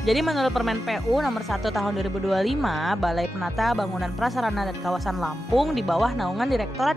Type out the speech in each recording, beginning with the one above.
Jadi menurut Permen PU nomor 1 tahun 2025, Balai Penata Bangunan Prasarana dan Kawasan Lampung di bawah naungan Direktorat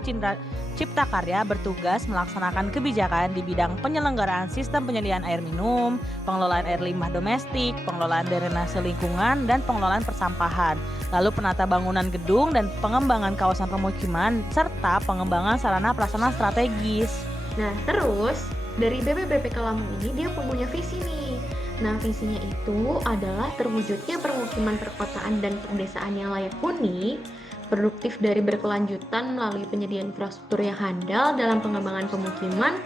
Cipta Karya bertugas melaksanakan kebijakan di bidang penyelenggaraan sistem penyediaan air minum, pengelolaan air limbah domestik, pengelolaan drainase lingkungan, dan pengelolaan persampahan. Lalu penata bangunan gedung dan pengembangan kawasan pemukiman, serta pengembangan sarana prasarana strategis. Nah, terus dari BPBPK Lampung ini dia punya visi nih. Nah, visinya itu adalah terwujudnya permukiman perkotaan dan perdesaan yang layak huni, produktif dari berkelanjutan melalui penyediaan infrastruktur yang handal dalam pengembangan pemukiman,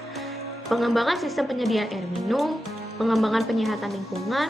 pengembangan sistem penyediaan air minum, pengembangan penyihatan lingkungan,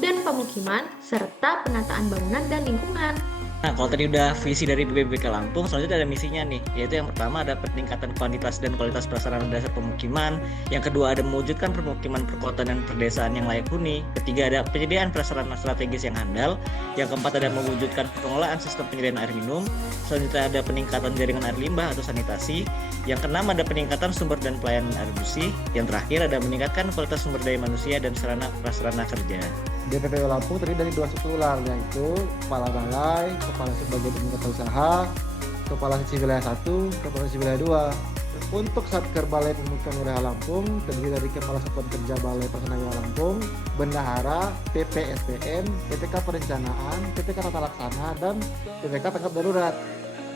dan pemukiman, serta penataan bangunan dan lingkungan. Nah, kalau tadi udah visi dari BPBPK Lampung, selanjutnya ada misinya nih, yaitu yang pertama ada peningkatan kuantitas dan kualitas prasarana dasar pemukiman, yang kedua ada mewujudkan permukiman perkotaan dan perdesaan yang layak huni, ketiga ada penyediaan prasarana strategis yang handal, yang keempat ada mewujudkan pengelolaan sistem penyediaan air minum, selanjutnya ada peningkatan jaringan air limbah atau sanitasi, yang keenam ada peningkatan sumber dan pelayanan air bersih, yang terakhir ada meningkatkan kualitas sumber daya manusia dan sarana prasarana kerja. BPBPK Lampung terdiri dari 2 subtulang, yaitu Kepala Balai, Kepala Sebagai Pengusaha Usaha, Kepala Seksi Wilayah 1, Kepala Seksi Wilayah 2. Untuk Satker Balai Pemukiman Wilayah Lampung terdiri dari Kepala Satuan Kerja Balai Pelaksana Wilayah Lampung, Bendahara, PPSPM, PPK Perencanaan, PPK Tata Laksana, dan PPK Tanggap Darurat.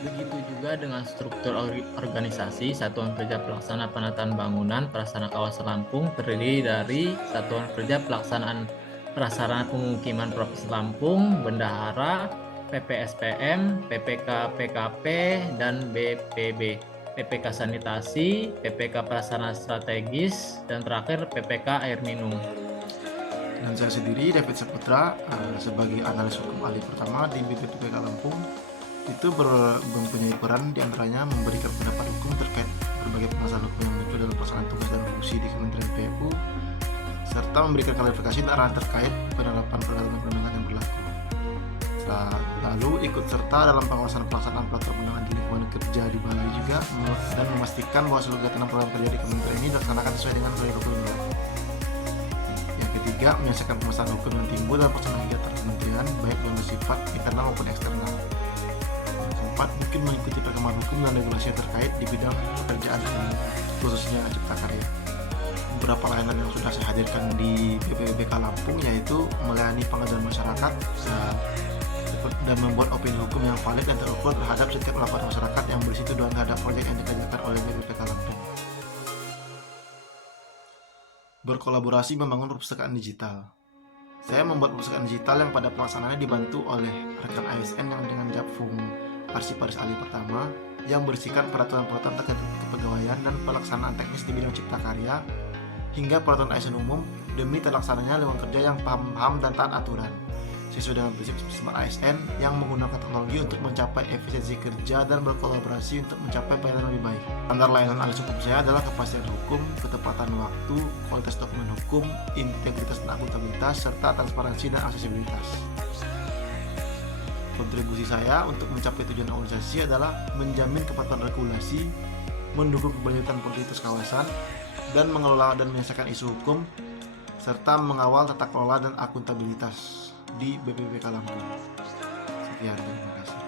Begitu juga dengan struktur organisasi Satuan Kerja Pelaksana Penataan Bangunan Prasarana Kawasan Lampung terdiri dari Satuan Kerja Pelaksanaan Prasarana Pemukiman Provinsi Lampung, Bendahara, PPSPM, PPK PKP, dan BPB, PPK Sanitasi, PPK Prasarana Strategis, dan terakhir PPK Air Minum. Dan saya sendiri, David Saputra, sebagai analis hukum ahli pertama di BPBPK Lampung, itu mempunyai peran diantaranya memberikan pendapat hukum terkait berbagai permasalahan hukum yang muncul dalam pelaksanaan tugas dan fungsi di Kementerian PU, serta memberikan klarifikasi dan arahan terkait penerapan peraturan-perundangan yang berlaku. Lalu ikut serta dalam pengawasan pelaksanaan peraturan perundangan di lingkungan kerja di Balai juga, dan memastikan bahwa seluruh kegiatan program kerja di Kementerian ini dilaksanakan sesuai dengan proyek hukum yang berlaku. Yang ketiga, menyelesaikan permasalahan hukum yang timbul dalam pelaksanaan kegiatan kementerian, baik yang bersifat internal maupun eksternal. Yang keempat, mungkin mengikuti perkembangan hukum dan regulasi terkait di bidang pekerjaan khususnya Cipta Karya. Beberapa layanan yang sudah saya hadirkan di BPBPK Lampung yaitu melayani pengaduan masyarakat dan membuat opini hukum yang valid dan terukur terhadap setiap laporan masyarakat yang berisi tuduhan terhadap proyek yang dikerjakan oleh BPBPK Lampung. Berkolaborasi membangun perpustakaan digital. Saya membuat perpustakaan digital yang pada pelaksanaannya dibantu oleh rekan ASN yang dengan Japfung Arsiparis ahli pertama yang berisikan peraturan-peraturan terkait kepegawaian dan pelaksanaan teknis di bidang cipta karya hingga peraturan ASN umum demi terlaksananya lingkungan kerja yang paham dan taat aturan sesuai dengan prinsip smart ASN yang menggunakan teknologi untuk mencapai efisiensi kerja dan berkolaborasi untuk mencapai pelayanan lebih baik. Standar layanan analis hukum saya adalah kepastian hukum, ketepatan waktu, kualitas dokumen hukum, integritas dan akuntabilitas, serta transparansi dan aksesibilitas. Kontribusi saya untuk mencapai tujuan organisasi adalah menjamin kepatuhan regulasi, mendukung keberlanjutan politik kawasan, dan mengelola dan menyelesaikan isu hukum, serta mengawal tata kelola dan akuntabilitas di BPBPK Lampung. Sekian, terima kasih.